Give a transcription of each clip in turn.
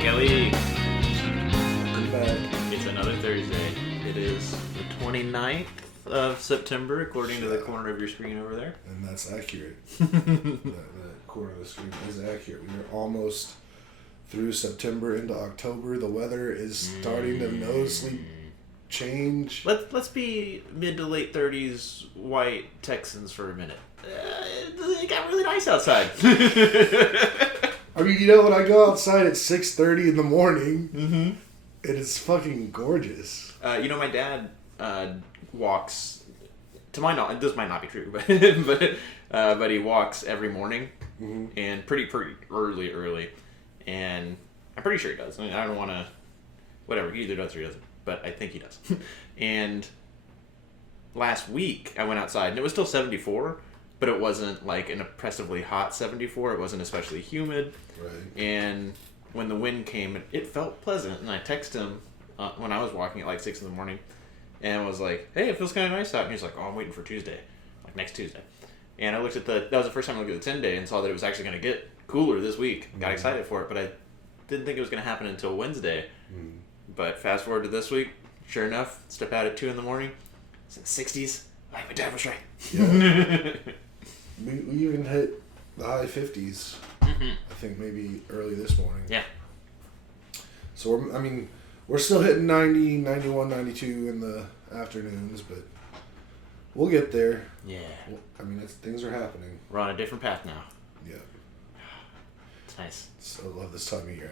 Kelley. Welcome back. It's another Thursday. It is the 29th of September, according to the corner of your screen over there. And that's accurate. The corner of the screen is accurate. We are almost through September into October. The weather is starting to noticeably change. Let's be mid to late 30s white Texans for a minute. It got really nice outside. I mean, you know, when I go outside at 6:30 in the morning, Mm-hmm. it is fucking gorgeous. My dad walks. To my knowledge, this might not be true, but he walks every morning, and pretty early, and I'm pretty sure he does. I mean, I don't want to, whatever. He either does or he doesn't, but I think he does. And last week I went outside, and it was still 74, but it wasn't like an oppressively hot 74. It wasn't especially humid, Right. and when the wind came, it felt pleasant. And I texted him when I was walking at like 6 in the morning, and I was like, "Hey, it feels kind of nice out." And he's like, "Oh, I'm waiting for Tuesday, like next Tuesday." And I looked at that was the first time I looked at the 10-day and saw that it was actually going to get cooler this week. Got excited for it, but I didn't think it was going to happen until Wednesday. But fast forward to this week, sure enough, step out at 2 in the morning. It's in the 60s. Like, my dad was right. Yeah. we even hit the high 50s. I think maybe early this morning. Yeah. So, we're still hitting 90, 91, 92 in the afternoons, but we'll get there. Yeah. Things are happening. We're on a different path now. Yeah. It's nice. So I love this time of year.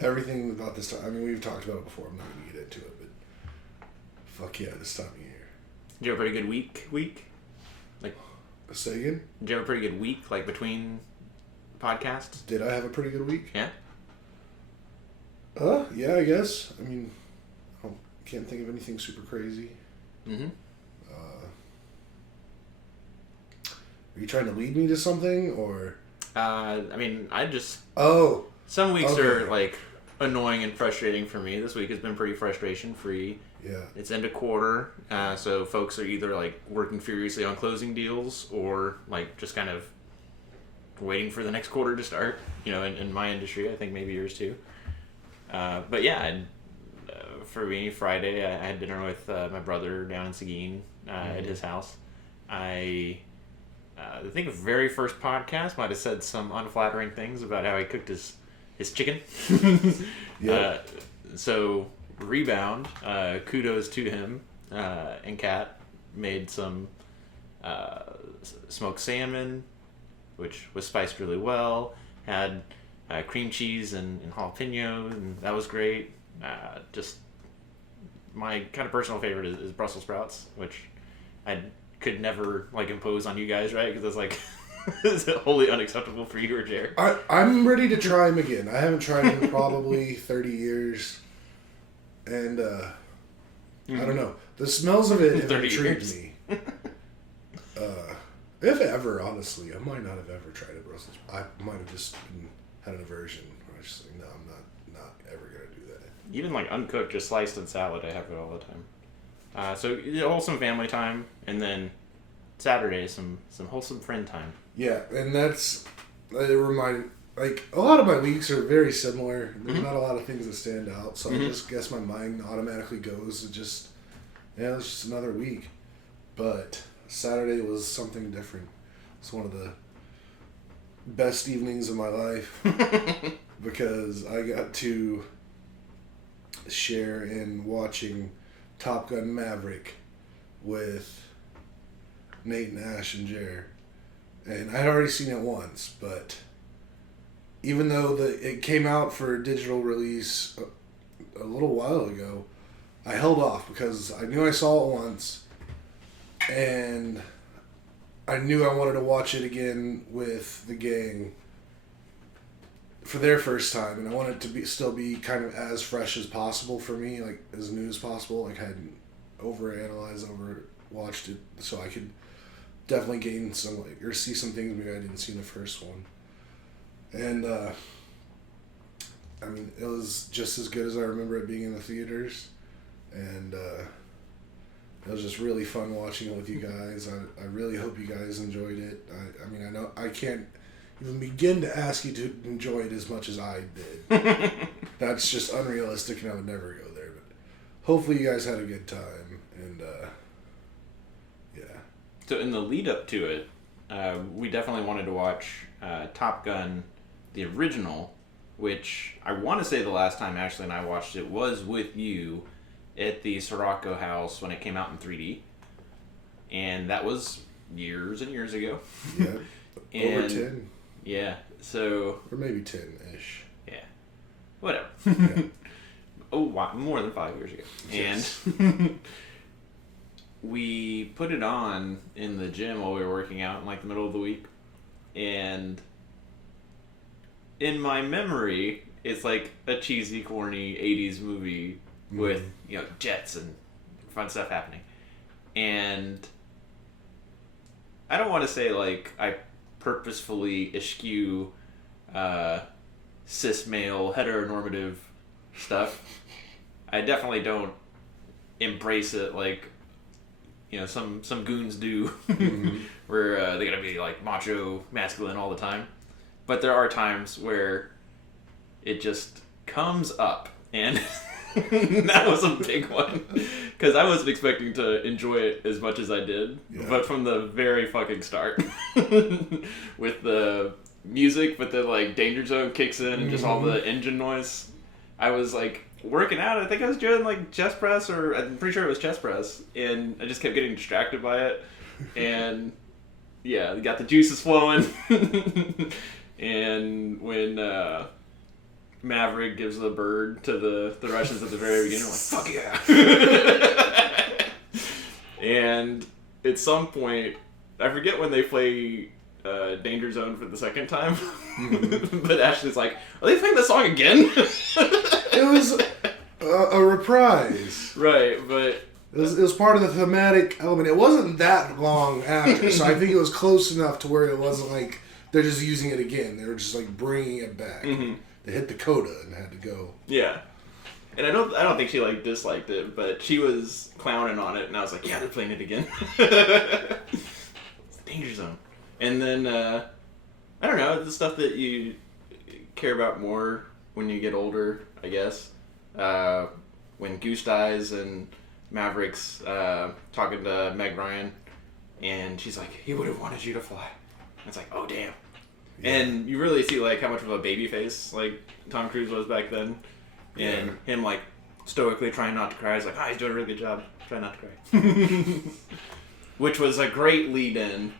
Everything about this time. I mean, we've talked about it before. I'm not going to get into it, but fuck yeah, this time of year. Did you have a pretty good week? Like, say again? did you have a pretty good week, like, between podcasts? Did I have a pretty good week? Yeah? Yeah, I guess. I mean, I can't think of anything super crazy. Mm-hmm. Are you trying to lead me to something, or? I just... Oh! Some weeks Okay. are, like, annoying and frustrating for me. This week has been pretty frustration-free. Yeah. It's end of quarter, so folks are either, like, working furiously on closing deals or, like, just kind of waiting for the next quarter to start. You know, in my industry, I think maybe yours too. But yeah, for me, Friday, I had dinner with my brother down in Seguin at his house. I think the very first podcast might have said some unflattering things about how he cooked his chicken. Yeah. So, rebound, kudos to him, and Kat made some smoked salmon, which was spiced really well, had cream cheese and jalapeno, and that was great. Just my kind of personal favorite is Brussels sprouts, which I could never like impose on you guys, right? Because it's like it's wholly unacceptable for you or Jared. I'm ready to try them again. I haven't tried them in probably 30 years, and I don't know. The smells of it have 30 intrigued years. me. If ever, honestly, I might not have ever tried a Brussels. I might have just had an aversion. I was just like, no, I'm not ever gonna do that. Even like uncooked, just sliced in salad, I have it all the time. So wholesome family time, and then Saturday some wholesome friend time. Yeah, and it reminded, like, a lot of my weeks are very similar. There's not a lot of things that stand out, so I just guess my mind automatically goes to just, yeah, it's just another week. But Saturday was something different. It's one of the best evenings of my life because I got to share in watching Top Gun Maverick with Nate and Ash and Jer. And I had already seen it once, but even though it came out for digital release a little while ago, I held off because I knew I saw it once, and I knew I wanted to watch it again with the gang for their first time, and I wanted it to still be kind of as fresh as possible for me, like as new as possible. Like I hadn't watched it, so I could definitely gain some, like, or see some things maybe I didn't see in the first one. And it was just as good as I remember it being in the theaters, and it was just really fun watching it with you guys. I really hope you guys enjoyed it. I know I can't even begin to ask you to enjoy it as much as I did. That's just unrealistic, and I would never go there. But hopefully, you guys had a good time, and yeah. So in the lead up to it, we definitely wanted to watch Top Gun, the original, which I want to say the last time Ashley and I watched it was with you at the Sirocco house when it came out in 3D. And that was years and years ago. Yeah. Over 10. Yeah. So. Or maybe 10-ish. Yeah. Whatever. Yeah. Oh, wow, more than 5 years ago. Yes. And we put it on in the gym while we were working out in like the middle of the week. And in my memory, it's like a cheesy, corny 80s movie with, you know, jets and fun stuff happening. And I don't want to say like I purposefully eschew cis male heteronormative stuff. I definitely don't embrace it like, you know, some goons do, where they gotta be like macho, masculine all the time. But there are times where it just comes up, and that was a big one, because I wasn't expecting to enjoy it as much as I did. Yeah. But from the very fucking start, with the music, but then like Danger Zone kicks in and just all the engine noise, I was like working out. I think I was doing like chest press, or I'm pretty sure it was chest press, and I just kept getting distracted by it. And yeah, you got the juices flowing. And when Maverick gives the bird to the Russians at the very beginning, I'm like, fuck yeah. And at some point, I forget when they play Danger Zone for the second time, but Ashley's like, are they playing the song again? It was a reprise. Right, but it was part of the thematic element. It wasn't that long after, so I think it was close enough to where it wasn't like they're just using it again. They were just like bringing it back. They hit the coda and had to go. Yeah, and I don't think she like disliked it, but she was clowning on it, and I was like, yeah, they're playing it again. It's Danger Zone. And then I don't know, the stuff that you care about more when you get older, I guess. When Goose dies and Maverick's talking to Meg Ryan, and she's like, he would have wanted you to fly. And it's like, oh damn. Yeah. And you really see like how much of a baby face like Tom Cruise was back then, and him like stoically trying not to cry. He's like, he's doing a really good job. Try not to cry. Which was a great lead in.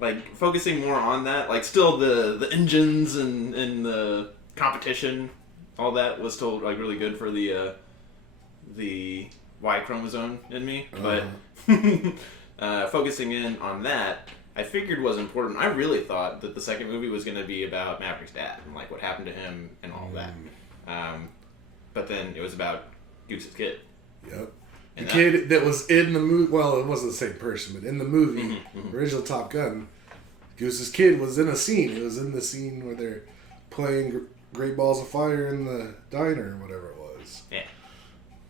Like focusing more on that, like still the engines and the competition, all that was still like really good for the Y chromosome in me. But focusing in on that, I figured was important. I really thought that the second movie was going to be about Maverick's dad and like what happened to him and all that. But then it was about Goose's kid. Yep. The kid that was in the movie, well, it wasn't the same person, but in the movie, original Top Gun, Goose's kid was in a scene. It was in the scene where they're playing Great Balls of Fire in the diner or whatever it was. Yeah.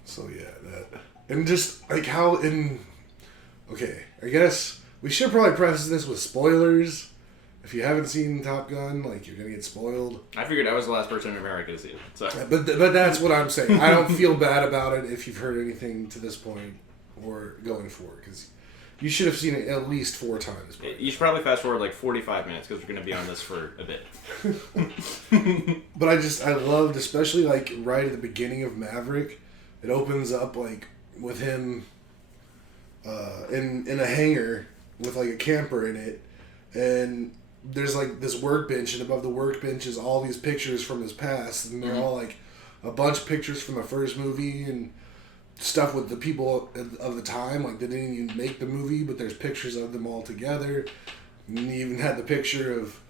So yeah, that. And just like how okay, I guess we should probably preface this with spoilers. If you haven't seen Top Gun, like, you're going to get spoiled. I figured I was the last person in America to see it. So. But that's what I'm saying. I don't feel bad about it if you've heard anything to this point or going forward, because you should have seen it at least 4 times. You should probably fast forward like 45 minutes because we're going to be on this for a bit. But I loved, especially like right at the beginning of Maverick, it opens up like with him in a hangar with like a camper in it, and there's like this workbench, and above the workbench is all these pictures from his past, and they're all like a bunch of pictures from the first movie and stuff with the people of the time. Like, they didn't even make the movie, but there's pictures of them all together. And you even had the picture of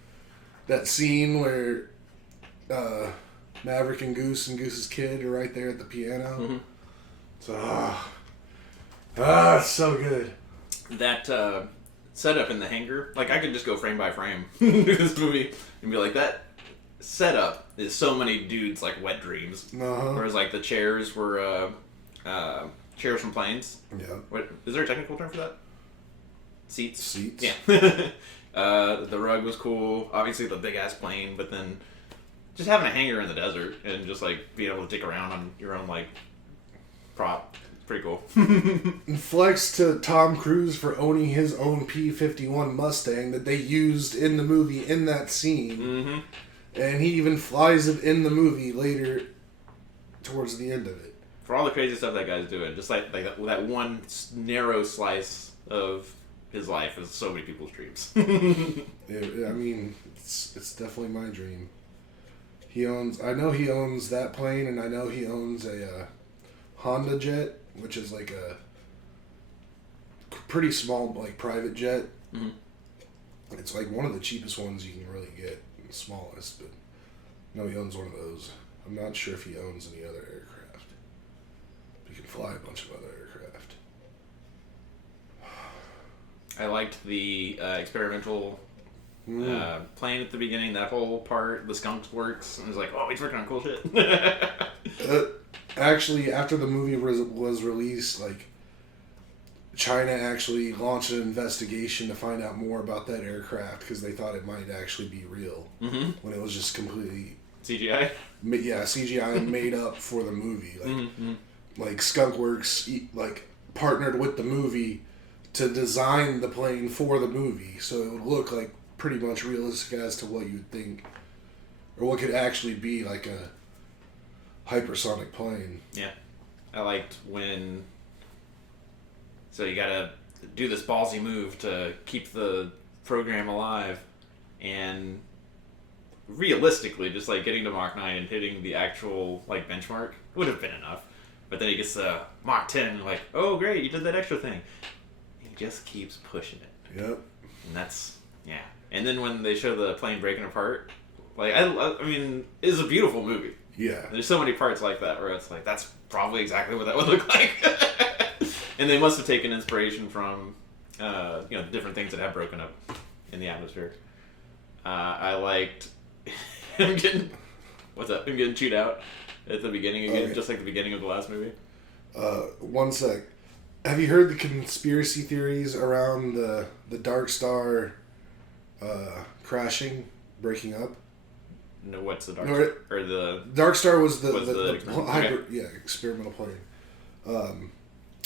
that scene where Maverick and Goose's kid are right there at the piano. So, it's so good. That setup in the hangar, like, I could just go frame by frame through this movie and be like, that setup is so many dudes like wet dreams. Whereas like the chairs were chairs from planes. Yeah. What is there a technical term for that? Seats. Seats. Yeah. The rug was cool. Obviously, the big ass plane, but then just having a hangar in the desert and just like being able to dig around on your own like prop, pretty cool. And flex to Tom Cruise for owning his own P-51 Mustang that they used in the movie in that scene. Mm-hmm. And he even flies it in the movie later towards the end of it. For all the crazy stuff that guy's doing, just like that one narrow slice of his life is so many people's dreams. I mean, it's definitely my dream. I know he owns that plane, and I know he owns a Honda jet, which is like a pretty small, like, private jet. Mm-hmm. It's like one of the cheapest ones you can really get, the smallest, but I know he owns one of those. I'm not sure if he owns any other aircraft. He can fly a bunch of other aircraft. I liked the experimental plane at the beginning. That whole part, the Skunks Works. I was like, oh, he's working on cool shit. Actually, after the movie was released, like, China actually launched an investigation to find out more about that aircraft because they thought it might actually be real when it was just completely CGI. Yeah, CGI made up for the movie. Like Skunkworks like partnered with the movie to design the plane for the movie, so it would look like pretty much realistic as to what you'd think, or what could actually be like a hypersonic plane. Yeah, I liked when. So you gotta do this ballsy move to keep the program alive, and realistically, just like getting to Mach 9 and hitting the actual like benchmark would have been enough. But then he gets to Mach 10 and like, oh great, you did that extra thing. He just keeps pushing it. Yep. And that's, yeah. And then when they show the plane breaking apart, like, I mean, it's a beautiful movie. Yeah. There's so many parts like that where it's like, that's probably exactly what that would look like. And they must have taken inspiration from, different things that have broken up in the atmosphere. I liked him getting, him getting chewed out at the beginning again, okay. Just like the beginning of the last movie. One sec. Have you heard the conspiracy theories around the Dark Star crashing, breaking up? No, what's the Dark Star? Or the Dark Star was the experimental plane.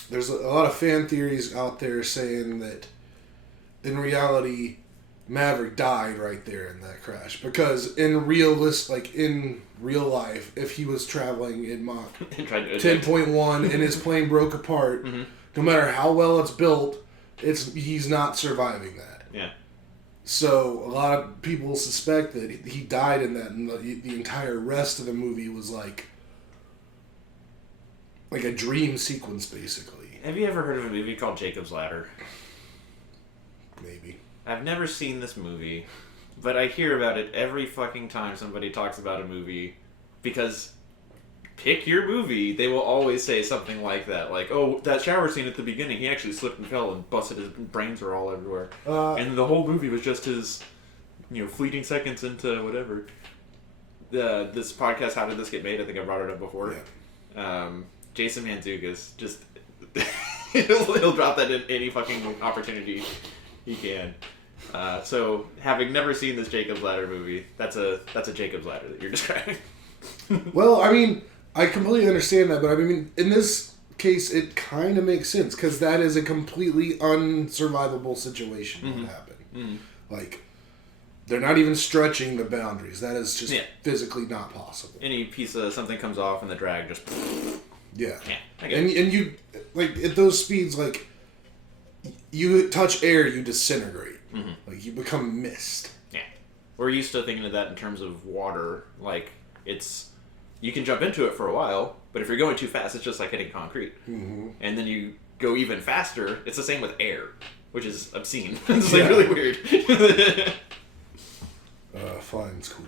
There's a lot of fan theories out there saying that in reality, Maverick died right there in that crash because in real life, if he was traveling in Mach 10.1 and his plane broke apart, no matter how well it's built, he's not surviving that. Yeah. So a lot of people suspect that he died in that, and the entire rest of the movie was like a dream sequence, basically. Have you ever heard of a movie called Jacob's Ladder? Maybe. I've never seen this movie, but I hear about it every fucking time somebody talks about a movie, because pick your movie, they will always say something like that. Like, oh, that shower scene at the beginning, he actually slipped and fell and busted, his brains were all everywhere. And the whole movie was just his, fleeting seconds into whatever. This podcast, How Did This Get Made? I think I brought it up before. Yeah. Jason Mantzoukas, just... he'll drop that in any fucking opportunity he can. So, having never seen this Jacob's Ladder movie, that's a Jacob's Ladder that you're describing. Well, I mean, I completely understand that, but I mean, in this case, it kind of makes sense, because that is a completely unsurvivable situation what happened. Like, they're not even stretching the boundaries. That is just physically not possible. Any piece of something comes off and the drag just... Yeah. And you, like, at those speeds, like, you touch air, you disintegrate. Like, you become mist. Yeah. We're used to thinking of that in terms of water. Like, you can jump into it for a while, but if you're going too fast, it's just like hitting concrete. And then you go even faster, it's the same with air, which is obscene. It's like really weird. Flying's cool.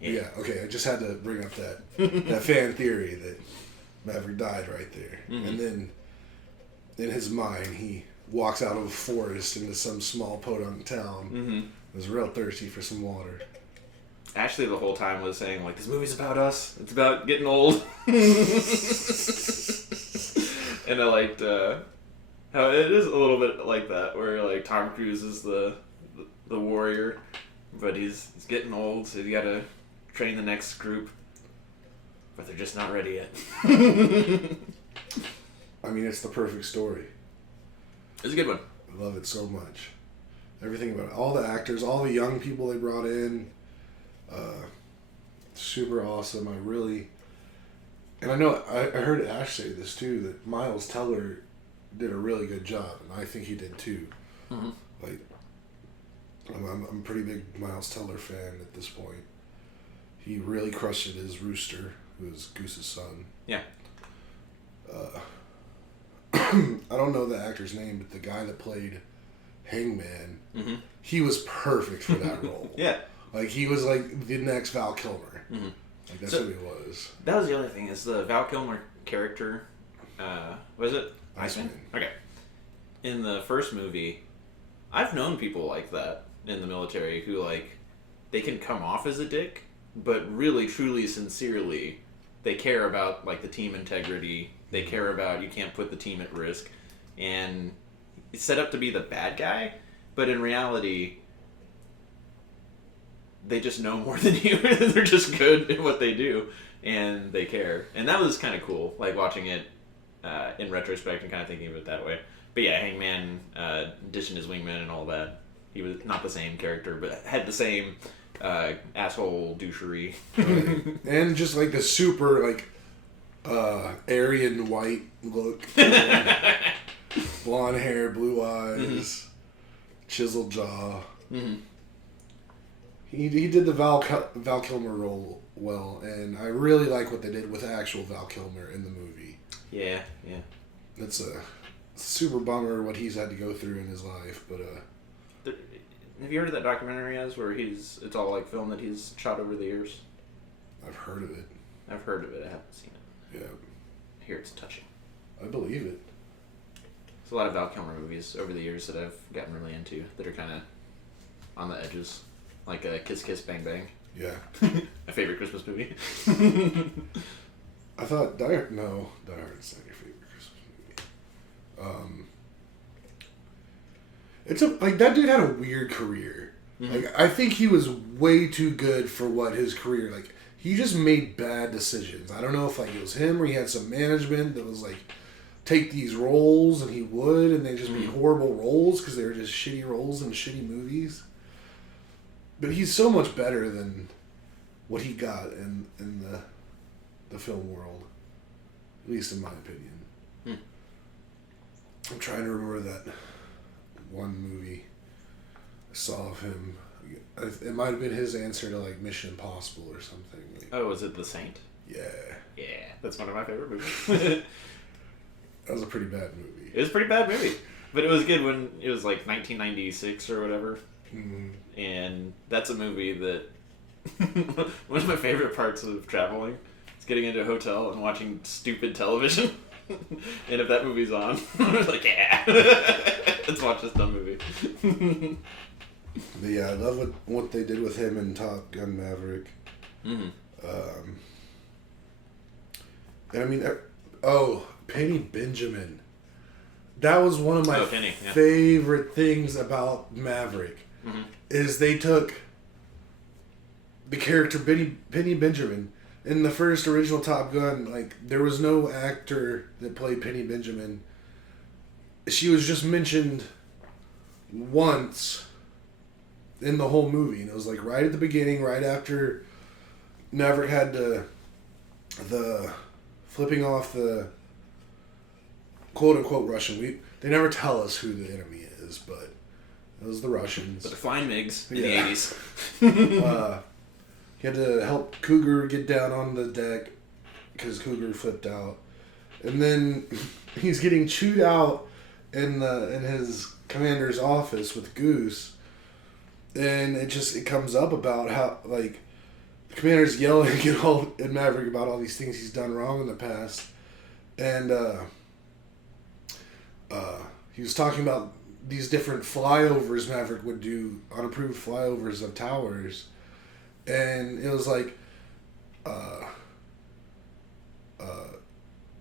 Yeah, okay, I just had to bring up that fan theory that Maverick died right there. And then, in his mind, he walks out of a forest into some small podunk town. Was real thirsty for some water. Ashley the whole time was saying, like, this movie's about us. It's about getting old. And I liked how it is a little bit like that, where, like, Tom Cruise is the the warrior, but he's getting old, so he's got to train the next group. But they're just not ready yet. I mean, it's the perfect story. It's a good one. I love it so much. Everything about it. All the actors, all the young people they brought in. Super awesome. And I know, I heard Ash say this too, that Miles Teller did a really good job, and I think he did too. Mm-hmm. Like, I'm a pretty big Miles Teller fan at this point. He really crushed it as Rooster, who is Goose's son. Yeah. I don't know the actor's name, but the guy that played Hangman, he was perfect for that role. Yeah. Like, he was like the next Val Kilmer. Mm-hmm. Like, that's what he was. That was the other thing, is the Val Kilmer character, was it? Iceman. Okay. In the first movie, I've known people like that in the military who, like, they can come off as a dick, but really, truly, sincerely, they care about, like, the team integrity. They care about you can't put the team at risk. And it's set up to be the bad guy, but in reality, they just know more than you. They're just good at what they do, and they care. And that was kind of cool, like, watching it in retrospect and kind of thinking of it that way. But yeah, Hangman, dishing his wingman and all that, he was not the same character, but had the same asshole douchery. Right. And just, like, the super, like, Aryan white look. Blonde hair, blue eyes, chiseled jaw. Mm-hmm. He did the Val Kilmer role well, and I really like what they did with actual Val Kilmer in the movie. Yeah, yeah. It's a super bummer what he's had to go through in his life, but have you heard of that documentary where it's all like film that he's shot over the years? I've heard of it. I've heard of it. I haven't seen it. Yeah. I hear it's touching. I believe it. There's a lot of Val Kilmer movies over the years that I've gotten really into that are kind of on the edges. Like Kiss Kiss Bang Bang. Yeah. My favorite Christmas movie. I thought Die Hard's not your favorite Christmas movie. It's like, that dude had a weird career. Mm-hmm. Like, I think he was way too good for what his career, like, he just made bad decisions. I don't know if, like, it was him or he had some management that was like, take these roles, and he would, and they'd just be horrible roles because they were just shitty roles in shitty movies. But he's so much better than what he got in the film world, at least in my opinion. I'm trying to remember that one movie I saw of him. It might have been his answer to, like, Mission Impossible or something. Oh, was it The Saint? Yeah. Yeah, that's one of my favorite movies. That was a pretty bad movie. It was a pretty bad movie. But it was good when it was like 1996 or whatever. Mm-hmm. And that's a movie that one of my favorite parts of traveling is getting into a hotel and watching stupid television. And if that movie's on, I'm like, yeah, let's watch this dumb movie. But yeah, I love what they did with him in Top Gun Maverick. Mm-hmm. And I mean, Penny Benjamin. That was one of my favorite things about Maverick. Mm-hmm. Is they took the character Penny Benjamin in the first original Top Gun. Like, there was no actor that played Penny Benjamin. She was just mentioned once in the whole movie, and it was like right at the beginning, right after Maverick had the flipping off the quote-unquote Russian. They never tell us who the enemy is, but it was the Russians. But the flying MiGs in the 80s. He had to help Cougar get down on the deck because Cougar flipped out. And then he's getting chewed out in his commander's office with Goose. And it comes up about how, like, the commander's yelling at Maverick about all these things he's done wrong in the past. And he was talking about these different flyovers Maverick would do, unapproved flyovers of towers. And it was like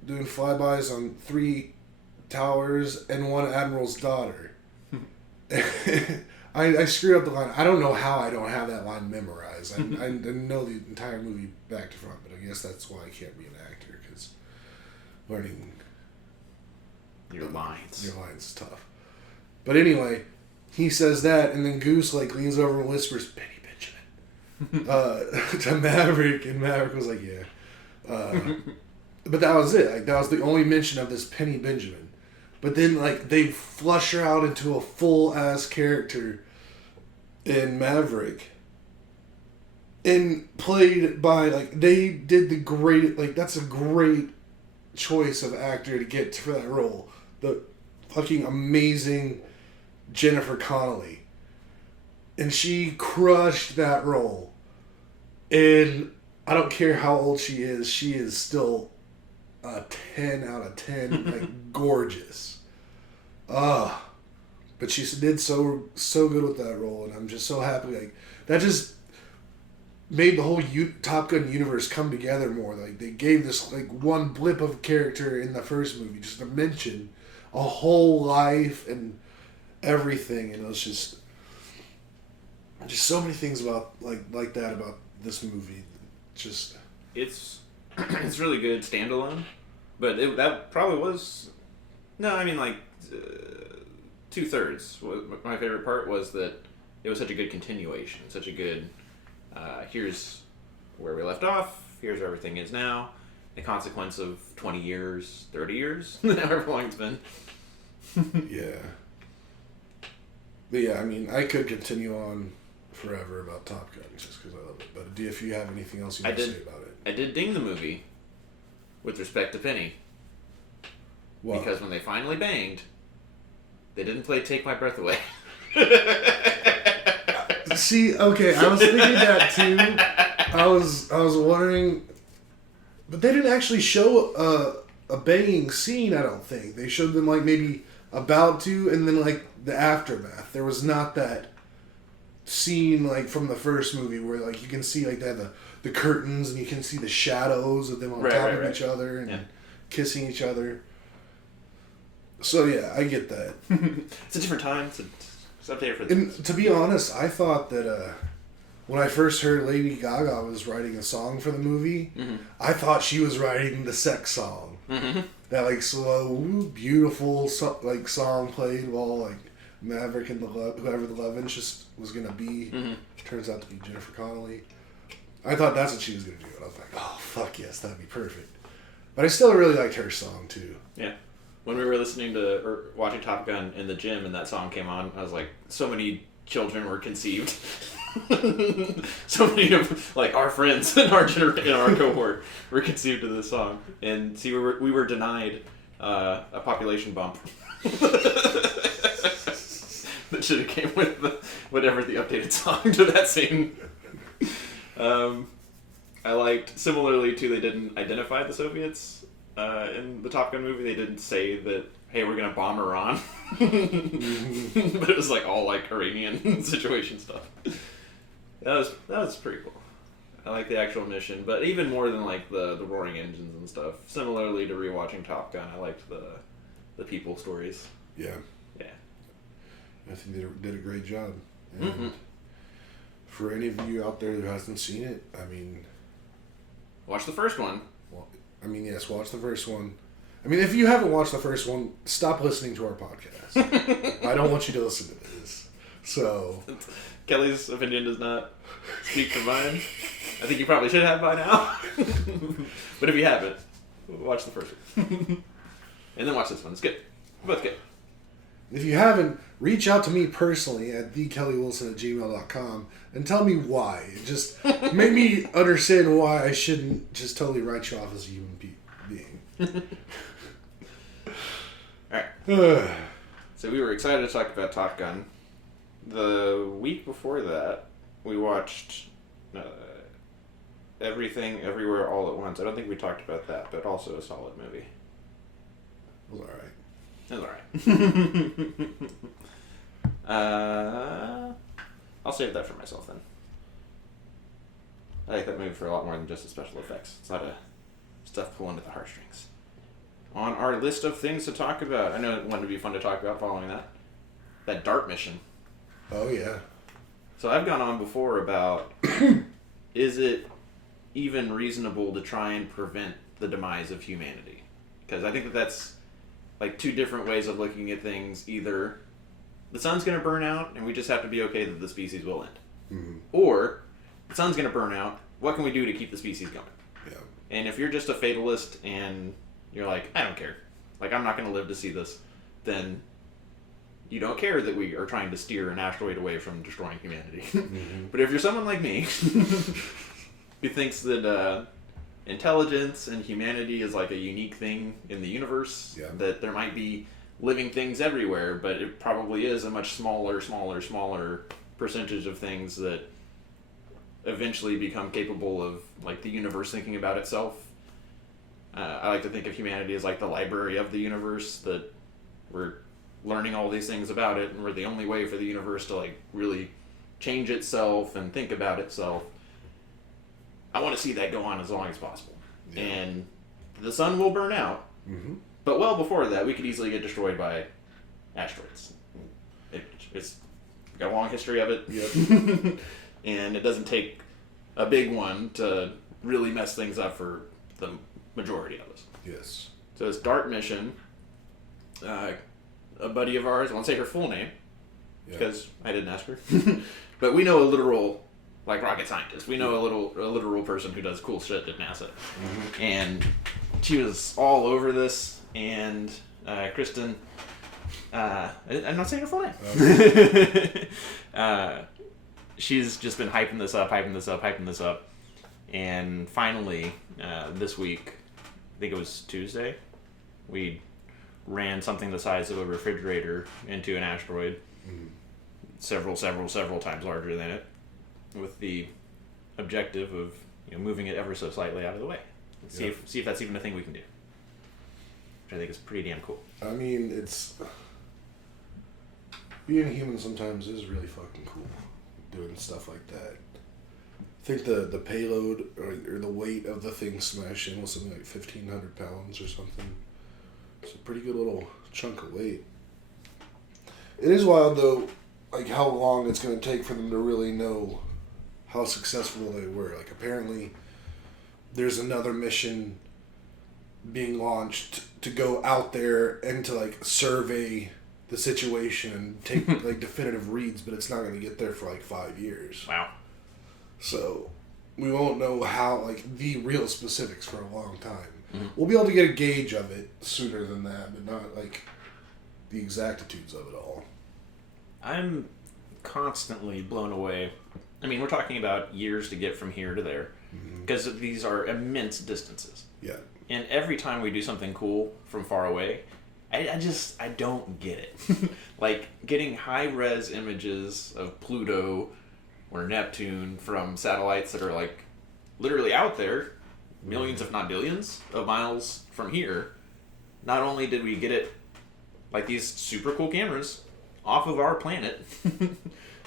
doing flybys on 3 towers and 1 admiral's daughter. I screwed up the line. I don't know how I don't have that line memorized. I know the entire movie back to front, but I guess that's why I can't be an actor, because learning your lines is tough. But anyway, he says that, and then Goose like leans over and whispers, "Penny Benjamin," to Maverick, and Maverick was like, "Yeah." But that was it. Like, that was the only mention of this Penny Benjamin. But then, like, they flush her out into a full-ass character in Maverick. And played by, like, they did the great, like, that's a great choice of actor to get for that role. The fucking amazing Jennifer Connelly. And she crushed that role. And I don't care how old she is still a 10 out of 10, like, gorgeous. But she did so good with that role, and I'm just so happy. Like, that just made the whole Top Gun universe come together more. Like, they gave this, like, one blip of character in the first movie just to mention a whole life and everything, and it was just so many things about like that about this movie. Just it's really good standalone, but that probably was like 2/3. My favorite part was that it was such a good continuation, such a good here's where we left off, here's where everything is now, the consequence of 20 years, 30 years, however long it's been. Yeah. But yeah, I mean, I could continue on forever about Top Gun just because I love it. But if you have anything else you want to say about it. I did ding the movie with respect to Penny. Wow. Because when they finally banged, they didn't play Take My Breath Away. See, okay, I was thinking that too. I was wondering, but they didn't actually show a banging scene, I don't think. They showed them like maybe about to, and then like the aftermath. There was not that scene like from the first movie where like you can see like they have the curtains and you can see the shadows of them on top of each other and kissing each other. So yeah, I get that. It's a different time. It's up there for this. And to be honest, I thought that when I first heard Lady Gaga was writing a song for the movie, I thought she was writing the sex song. That like slow, beautiful like song played while like Maverick and whoever the love interest was gonna be turns out to be Jennifer Connelly. I thought that's what she was gonna do, and I was like, oh fuck yes, that'd be perfect. But I still really liked her song too. Yeah. When we were listening to or watching Top Gun in the gym and that song came on, I was like, so many children were conceived. So many of like our friends in our cohort were conceived to this song, and see we were denied a population bump that should have came with whatever the updated song to that scene. I liked, similarly to, they didn't identify the Soviets in the Top Gun movie. They didn't say that, hey, we're gonna bomb Iran. But it was like all like Iranian situation stuff. That was pretty cool. I like the actual mission, but even more than like the roaring engines and stuff. Similarly to rewatching Top Gun, I liked the people stories. Yeah. Yeah. I think they did a great job. And for any of you out there who hasn't seen it, I mean, watch the first one. Well, I mean, yes, watch the first one. I mean, if you haven't watched the first one, stop listening to our podcast. I don't want you to listen to this. So, Kelley's opinion does not speak for mine. I think you probably should have by now. But if you haven't, watch the first one. And then watch this one. It's good. Both good. If you haven't, reach out to me personally at thekellywilson@gmail.com and tell me why. Just make me understand why I shouldn't just totally write you off as a human being. Alright. So we were excited to talk about Top Gun. The week before that, we watched Everything, Everywhere, All at Once. I don't think we talked about that, but also a solid movie. It was alright. It was alright. I'll save that for myself then. I like that movie for a lot more than just the special effects. It's a lot of stuff pulling at the heartstrings. On our list of things to talk about, I know it wanted to be fun to talk about following that. That DART mission. Oh, yeah. So I've gone on before about, is it even reasonable to try and prevent the demise of humanity? Because I think that that's like two different ways of looking at things. Either the sun's going to burn out and we just have to be okay that the species will end. Mm-hmm. Or the sun's going to burn out, what can we do to keep the species going? Yeah. And if you're just a fatalist and you're like, I don't care, like I'm not going to live to see this, then you don't care that we are trying to steer an asteroid away from destroying humanity. Mm-hmm. But if you're someone like me who thinks that intelligence and humanity is like a unique thing in the universe, Yeah. that there might be living things everywhere, but it probably is a much smaller percentage of things that eventually become capable of like the universe thinking about itself. I like to think of humanity as like the library of the universe, that we're learning all these things about it and we're the only way for the universe to like really change itself and think about itself. I want to see that go on as long as possible. Yeah. And the sun will burn out, mm-hmm. but well before that we could easily get destroyed by asteroids. It's got a long history of it. Yep. And it doesn't take a big one to really mess things up for the majority of us. Yes. So this DART mission, a buddy of ours, I won't say her full name, because I didn't ask her, but we know a literal, like, rocket scientist. We know a literal person who does cool shit at NASA. Mm-hmm. And she was all over this, and Kristen, I'm not saying her full name. Okay. She's just been hyping this up, and finally, this week, I think it was Tuesday, we ran something the size of a refrigerator into an asteroid, several times larger than it, with the objective of moving it ever so slightly out of the way. See if that's even a thing we can do, which I think is pretty damn cool. I mean, it's being human sometimes is really fucking cool. Doing stuff like that. I think the payload or the weight of the thing smashed in was something like 1,500 pounds or something. It's a pretty good little chunk of weight. It is wild though, like how long it's going to take for them to really know how successful they were. Like apparently there's another mission being launched to go out there and to like survey the situation and take like definitive reads, but it's not going to get there for like 5 years. Wow. So we won't know how like the real specifics for a long time. Mm-hmm. We'll be able to get a gauge of it sooner than that, but not like the exactitudes of it all. I'm constantly blown away. I mean, we're talking about years to get from here to there, because these are immense distances. Yeah. And every time we do something cool from far away, I don't get it. Like getting high-res images of Pluto or Neptune from satellites that are like literally out there, millions if not billions of miles from here. Not only did we get it, like these super cool cameras, off of our planet,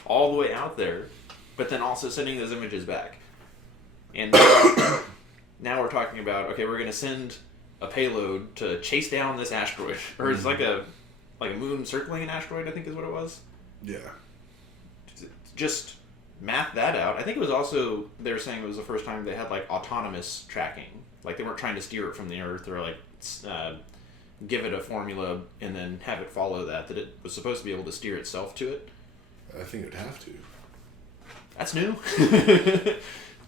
all the way out there, but then also sending those images back. And now we're talking about, okay, we're going to send a payload to chase down this asteroid, or it's like a moon circling an asteroid, I think is what it was. Yeah. Just math that out. I think it was also, they were saying it was the first time they had like autonomous tracking. Like they weren't trying to steer it from the Earth or like give it a formula and then have it follow that it was supposed to be able to steer itself to it. I think it would have to. That's new.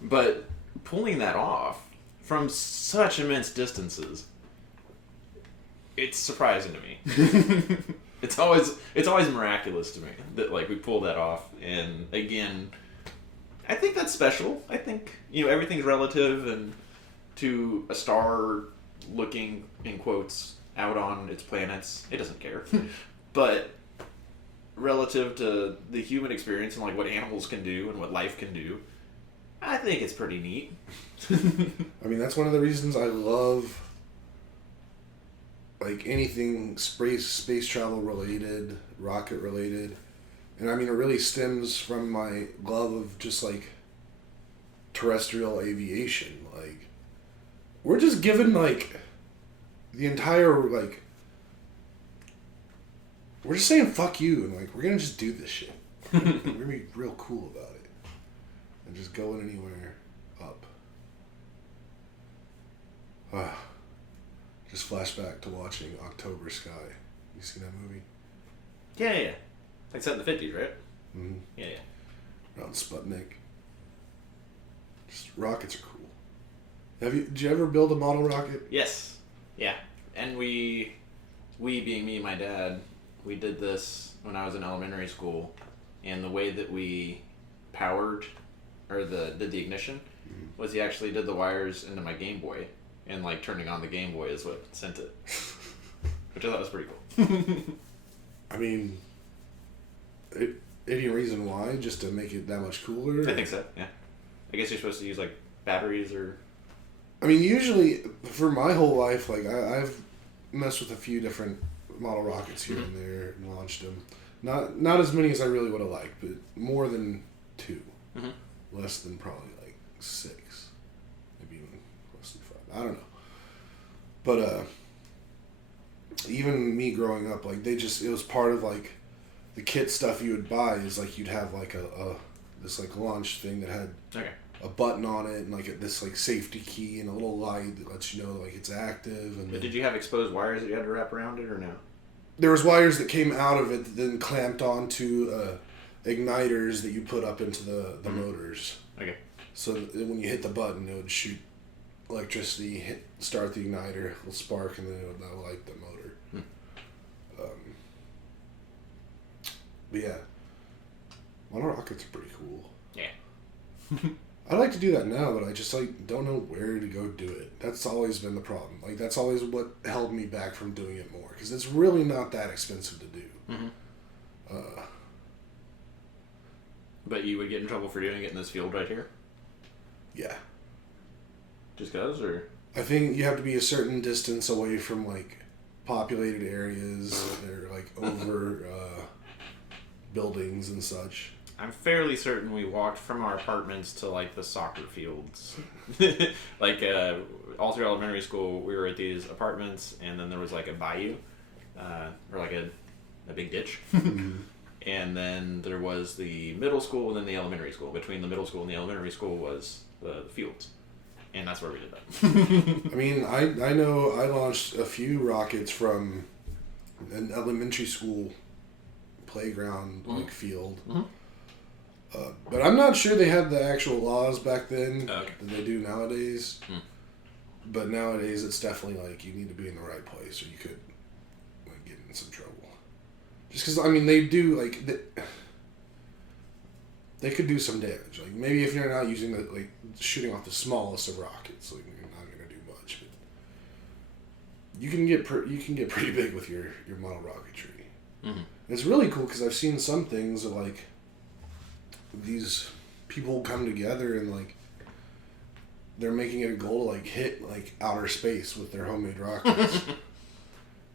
But pulling that off from such immense distances, it's surprising to me. It's always miraculous to me that like we pull that off. And again, I think that's special. I think everything's relative, and to a star looking in quotes out on its planets, it doesn't care. But relative to the human experience and like what animals can do and what life can do, I think it's pretty neat. I mean, that's one of the reasons I love like anything space travel related, rocket related. And I mean, it really stems from my love of just like terrestrial aviation. Like, we're just given like the entire like, we're just saying fuck you and like we're gonna just do this shit. We're gonna be real cool about it, and just going anywhere up. Just flashback to watching October Sky. You seen that movie? Yeah. Like set in the 50s, right? Mm-hmm. Yeah. Around Sputnik. Just rockets are cool. Did you ever build a model rocket? Yes. Yeah. And we being me and my dad, we did this when I was in elementary school, and the way that we powered or did the ignition was he actually did the wires into my Game Boy, and like turning on the Game Boy is what sent it. Which I thought was pretty cool. I mean, any reason why? Just to make it that much cooler? I think so, yeah. I guess you're supposed to use like batteries or... I mean, usually, for my whole life, like, I've messed with a few different model rockets here and there and launched them. Not as many as I really would have liked, but more than 2. Mm-hmm. Less than probably, like, 6. Maybe even less than 5. I don't know. But, even me growing up, like, it was part of, like, the kit stuff you would buy is, like, you'd have, like, this, like, launch thing that had... Okay. A button on it and like this like safety key and a little light that lets you know like it's active. And but did you have exposed wires that you had to wrap around it or no? There was wires that came out of it that then clamped onto igniters that you put up into the motors. Okay. So that when you hit the button, it would shoot electricity, start the igniter, it'll spark, and then it would light the motor. But yeah, model rockets are pretty cool. Yeah. I'd like to do that now, but I just like don't know where to go do it. That's always been the problem. Like that's always what held me back from doing it more because it's really not that expensive to do. Mm-hmm. But you would get in trouble for doing it in this field right here? Yeah. Just cause, or? I think you have to be a certain distance away from like populated areas. They're like over buildings and such. I'm fairly certain we walked from our apartments to like the soccer fields. Like all through elementary school, we were at these apartments, and then there was like a bayou, or like a big ditch. Mm-hmm. And then there was the middle school and then the elementary school. Between the middle school and the elementary school was the fields. And that's where we did that. I mean, I know I launched a few rockets from an elementary school playground like field. Mm-hmm. But I'm not sure they had the actual laws back then that they do nowadays. Mm. But nowadays it's definitely like you need to be in the right place or you could like get in some trouble. Just because, I mean, they do like... They could do some damage. Like maybe if you're not using the like shooting off the smallest of rockets, like you're not gonna do much. But you can get pretty big with your model rocketry. Mm-hmm. It's really cool because I've seen some things that like these people come together and like they're making it a goal to like hit like outer space with their homemade rockets,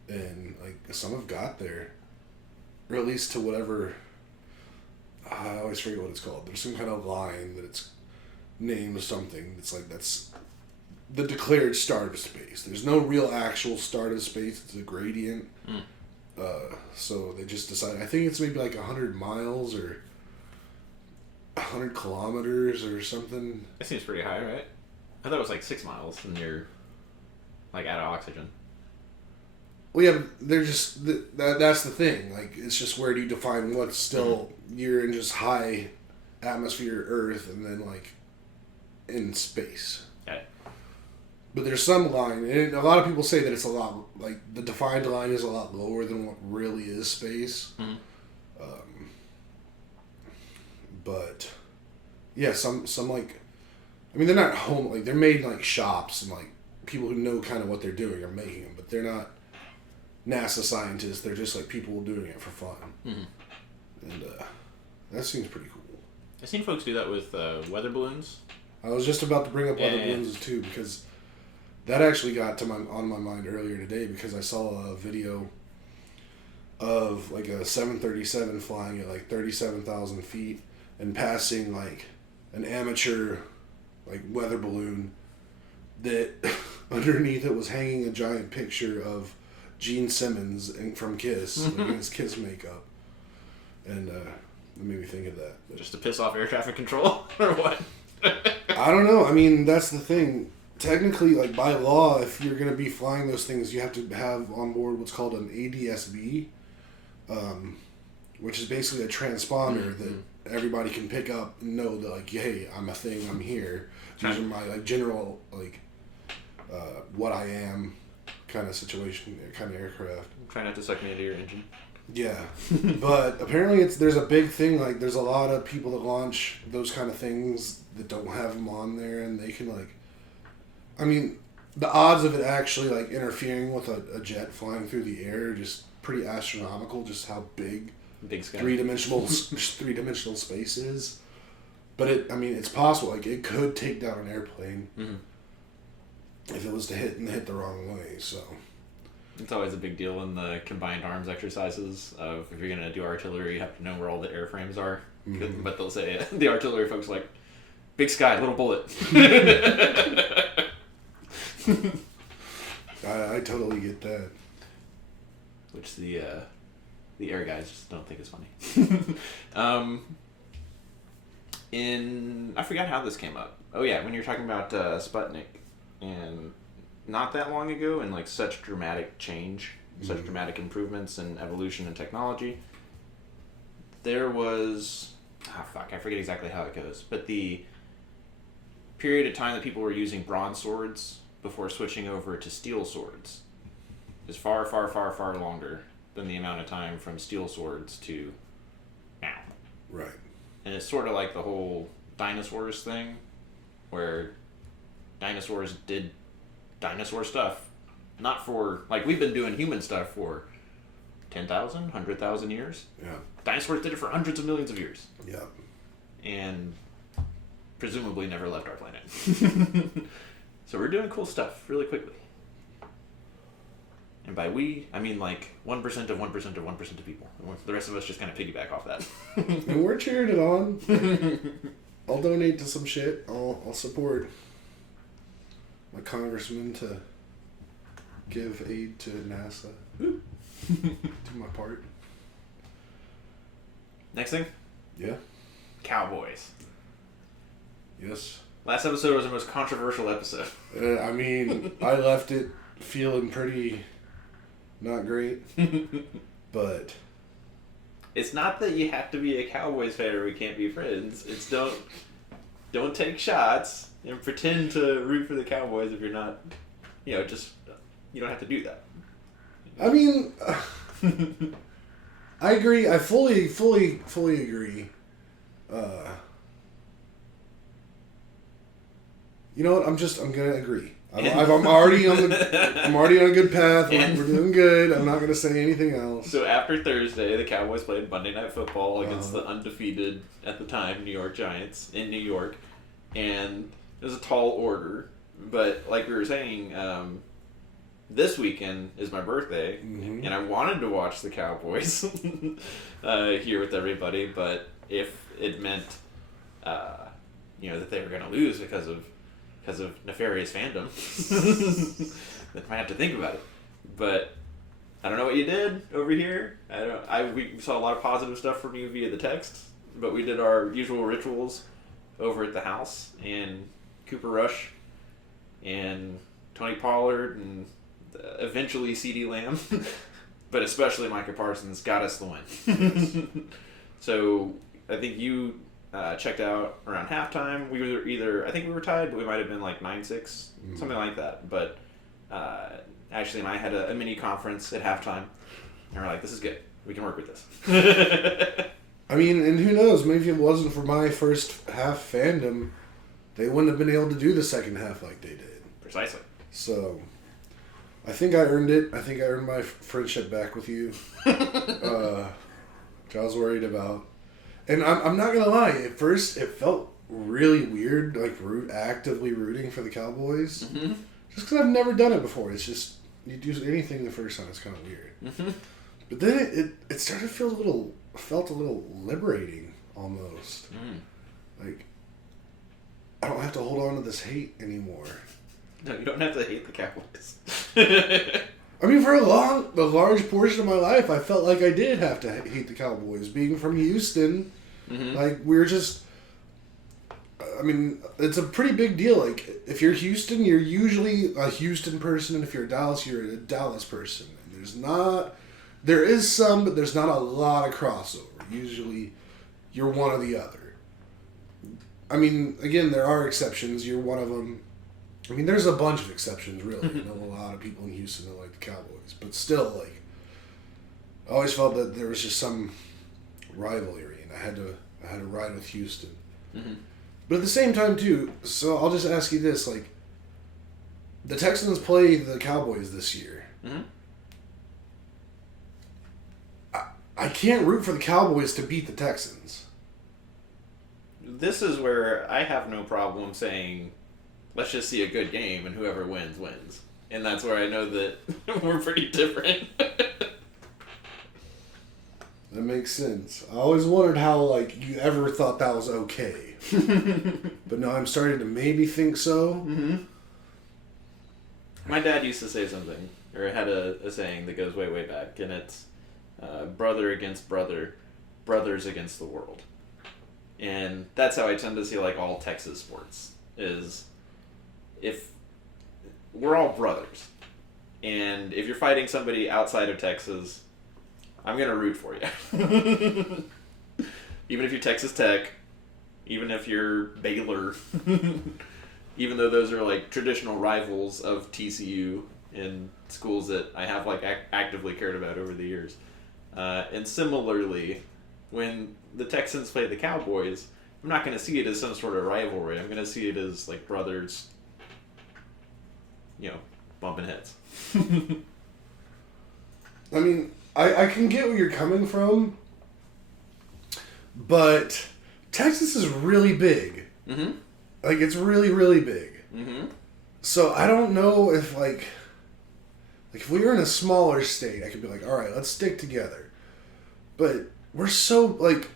and like some have got there, or at least to whatever. I always forget what it's called. There's some kind of line that it's named something. It's like that's the declared start of space. There's no real actual start of space. It's a gradient. Mm. So they just decided. I think it's maybe like 100 miles or 100 kilometers or something. That seems pretty high, right? I thought it was like 6 miles and you're like out of oxygen. Well, yeah, they're just that's the thing. Like, it's just where do you define what's still you're in just high atmosphere Earth and then like in space. Okay. But there's some line, and a lot of people say that it's a lot like the defined line is a lot lower than what really is space. Mm-hmm. But yeah, some like, I mean, they're not home, like they're made in like shops and like people who know kind of what they're doing are making them, but they're not NASA scientists. They're just like people doing it for fun. Mm-hmm. And that seems pretty cool. I've seen folks do that with weather balloons. I was just about to bring up weather balloons too, because that actually got on my mind earlier today because I saw a video of like a 737 flying at like 37,000 feet and passing like an amateur like weather balloon that underneath it was hanging a giant picture of Gene Simmons from Kiss, like in his Kiss makeup. And That made me think of that. But Just to piss off air traffic control, or what? I don't know. I mean, that's the thing. Technically, like by law, if you're going to be flying those things, you have to have on board what's called an ADSB, which is basically a transponder that everybody can pick up and know that, like, hey, I'm a thing, I'm here. These are my like general like what I am kind of situation, kind of aircraft. Try not to suck me into your engine. Yeah, but apparently there's a big thing. Like, there's a lot of people that launch those kind of things that don't have them on there, and they can like. I mean, the odds of it actually like interfering with a jet flying through the air are just pretty astronomical. Just how big sky. three-dimensional space is. But it's possible. Like, it could take down an airplane if it was to hit the wrong way. So. It's always a big deal in the combined arms exercises of if you're going to do artillery, you have to know where all the airframes are. Mm-hmm. But they'll say, the artillery folks are like, big sky, little bullet. I totally get that. Which the air guys just don't think is funny. I forgot how this came up. Oh yeah, when you're talking about Sputnik and... Not that long ago, and like such dramatic change, such dramatic improvements in evolution and technology, there was, I forget exactly how it goes, but the period of time that people were using bronze swords before switching over to steel swords is far, far, far, far longer than the amount of time from steel swords to now. Right. And it's sort of like the whole dinosaurs thing, where dinosaurs did dinosaur stuff, not for, like, we've been doing human stuff for 10,000, 100,000 years. Yeah. Dinosaurs did it for hundreds of millions of years. Yeah. And presumably never left our planet. So we're doing cool stuff really quickly. And by we, I mean like 1% of 1% of 1% of people. The rest of us just kind of piggyback off that. And we're cheering it on. I'll donate to some shit. I'll support my congressman to give aid to NASA. Do my part. Next thing? Yeah. Cowboys. Yes. Last episode was the most controversial episode. I mean, I left it feeling pretty not great, but... It's not that you have to be a Cowboys fan or we can't be friends. It's don't take shots and pretend to root for the Cowboys if you're not, just, you don't have to do that. I mean, I agree. I fully agree. You know what? I'm gonna agree. I'm already on a good path. We're doing good. I'm not gonna say anything else. So after Thursday, the Cowboys played Monday Night Football against the undefeated at the time New York Giants in New York, and it was a tall order. But like we were saying, this weekend is my birthday, and I wanted to watch the Cowboys here with everybody. But if it meant, that they were going to lose because of nefarious fandom, then I might have to think about it. But I don't know what you did over here. We saw a lot of positive stuff from you via the text, but we did our usual rituals over at the house, and Cooper Rush and Tony Pollard and eventually CeeDee Lamb, but especially Micah Parsons got us the win. Yes. So I think you checked out around halftime. We were I think we were tied, but we might have been like 9-6, something like that. But Ashley and I had a mini conference at halftime, and we're like, this is good. We can work with this. I mean, and who knows? Maybe if it wasn't for my first half fandom, they wouldn't have been able to do the second half like they did. Precisely. So, I think I earned it. I think I earned my friendship back with you. Which I was worried about. And I'm not going to lie. At first, it felt really weird, like actively rooting for the Cowboys. Mm-hmm. Just because I've never done it before. It's just, you do anything the first time, it's kind of weird. Mm-hmm. But then it started to felt a little liberating, almost. Like, I don't have to hold on to this hate anymore. No, you don't have to hate the Cowboys. I mean, for a large portion of my life, I felt like I did have to hate the Cowboys. Being from Houston, Mm-hmm. Like, we're just... I mean, it's a pretty big deal. Like, if you're Houston, you're usually a Houston person, and if you're Dallas, you're a Dallas person. And there is some, but there's not a lot of crossover. Usually, you're one or the other. I mean, again, there are exceptions. You're one of them. I mean, there's a bunch of exceptions, really. I know a lot of people in Houston that like the Cowboys, but still, like, I always felt that there was just some rivalry, and I had to ride with Houston. Mm-hmm. But at the same time, too, so I'll just ask you this, like, the Texans play the Cowboys this year. Mm-hmm. I can't root for the Cowboys to beat the Texans. This is where I have no problem saying, let's just see a good game, and whoever wins, wins. And that's where I know that we're pretty different. That makes sense. I always wondered how, like, you ever thought that was okay. But now I'm starting to maybe think so. Mm-hmm. My dad used to say something, or had a saying that goes way, way back, and it's brother against brother, brothers against the world. And that's how I tend to see, like, all Texas sports, is if we're all brothers, and if you're fighting somebody outside of Texas, I'm going to root for you. Even if you're Texas Tech, even if you're Baylor, even though those are like traditional rivals of TCU in schools that I have like actively cared about over the years. And similarly, when the Texans play the Cowboys, I'm not going to see it as some sort of rivalry. I'm going to see it as like brothers, bumping heads. I mean, I can get where you're coming from, but Texas is really big. Mm-hmm. Like, it's really, really big. Mm-hmm. So I don't know if, like if we were in a smaller state, I could be like, all right, let's stick together. But we're so, like,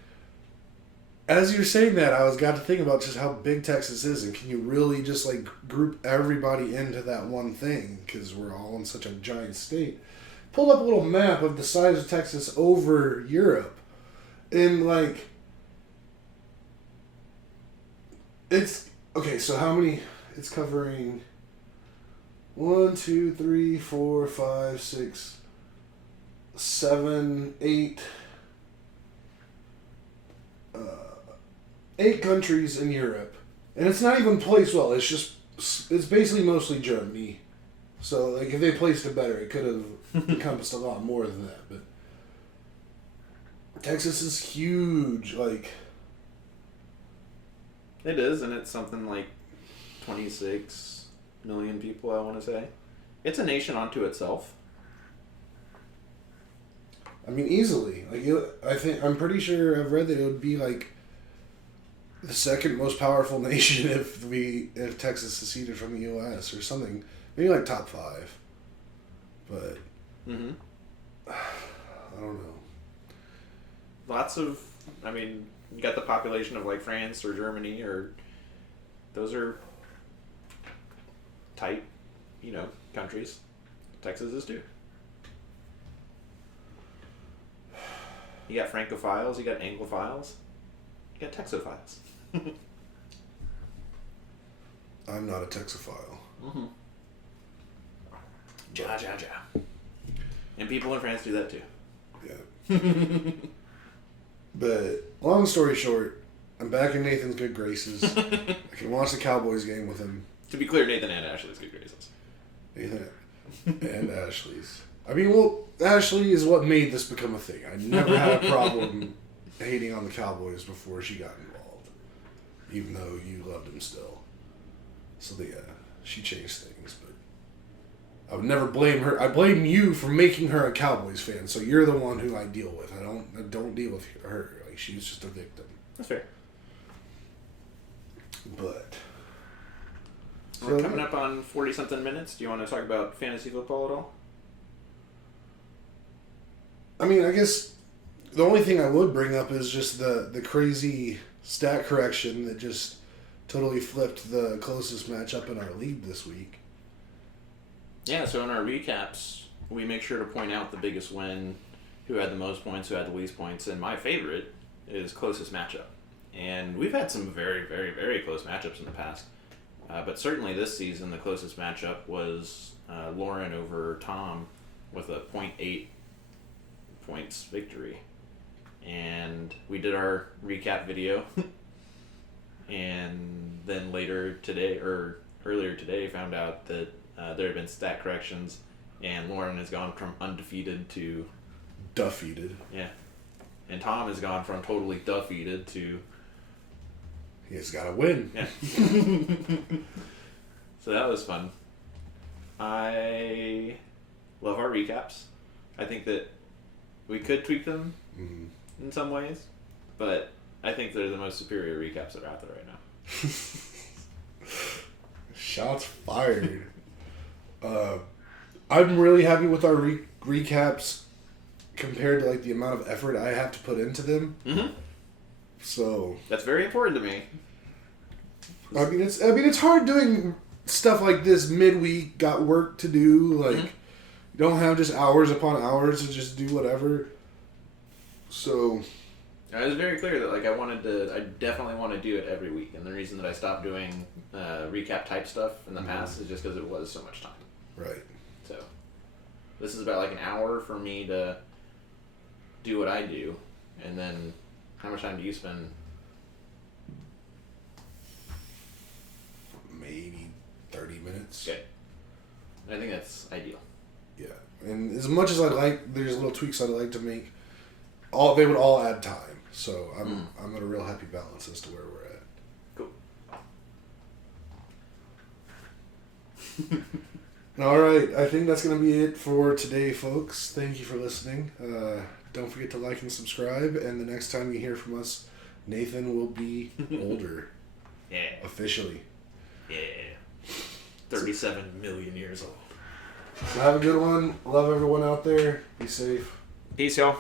as you're saying that, I got to think about just how big Texas is, and can you really just, like, group everybody into that one thing, because we're all in such a giant state. Pulled up a little map of the size of Texas over Europe, and, like, it's, okay, so how many, it's covering 1, 2, 3, 4, 5, 6, 7, 8, 8 countries in Europe. And it's not even placed well, it's basically mostly Germany. So, like, if they placed it better, it could have encompassed a lot more than that. But Texas is huge, like... It is, and it's something like 26 million people, I want to say. It's a nation unto itself. I mean, easily. Like, I'm pretty sure I've read that it would be, like, the second most powerful nation if Texas seceded from the U.S. or something. Maybe, like, top 5. But... Mm-hmm. I don't know. Lots of... I mean, you got the population of, like, France or Germany, or... Those are tight, countries. Texas is too. You got Francophiles, you got Anglophiles, you got Texophiles. I'm not a Texophile. Mm-hmm. Ja, ja, ja. And people in France do that too. Yeah. But, long story short, I'm back in Nathan's good graces. I can watch the Cowboys game with him. To be clear, Nathan and Ashley's good graces. Nathan and Ashley's. I mean, well, Ashley is what made this become a thing. I never had a problem hating on the Cowboys before she got involved. Even though you loved him still. So, yeah, she changed things, but I would never blame her. I blame you for making her a Cowboys fan, so you're the one who I deal with. I don't deal with her. Like, she's just a victim. That's fair. But... We're coming up on 40-something minutes. Do you want to talk about fantasy football at all? I mean, I guess the only thing I would bring up is just the crazy stat correction that just totally flipped the closest matchup in our league this week. Yeah, so in our recaps, we make sure to point out the biggest win, who had the most points, who had the least points, and my favorite, is closest matchup. And we've had some very, very, very close matchups in the past. But certainly this season, the closest matchup was Lauren over Tom with a .8 points victory. And we did our recap video. And then earlier today, found out that there had been stat corrections, and Lauren has gone from undefeated to defeated. Yeah, and Tom has gone from totally defeated to he's got to win. Yeah. So that was fun. I love our recaps. I think that we could tweak them in some ways, but I think they're the most superior recaps that are out there right now. Shots fired. I'm really happy with our recaps compared to like the amount of effort I have to put into them. Mm-hmm. So that's very important to me. I mean, it's hard doing stuff like this midweek. Got work to do. Like you don't have just hours upon hours to just do whatever. So it was very clear that like I definitely want to do it every week, and the reason that I stopped doing recap type stuff in the past is just because it was so much time. Right. So this is about like an hour for me to do what I do, and then how much time do you spend? Maybe 30 minutes. Okay. I think that's ideal. Yeah, and as much as I'd like, there's little tweaks I'd like to make. They would all add time. So I'm at a real happy balance as to where we're at. Cool. All right, I think that's going to be it for today, folks. Thank you for listening. Don't forget to like and subscribe, and the next time you hear from us, Nathan will be older. Yeah. Officially. Yeah. 37 million years old. So have a good one. Love everyone out there. Be safe. Peace, y'all.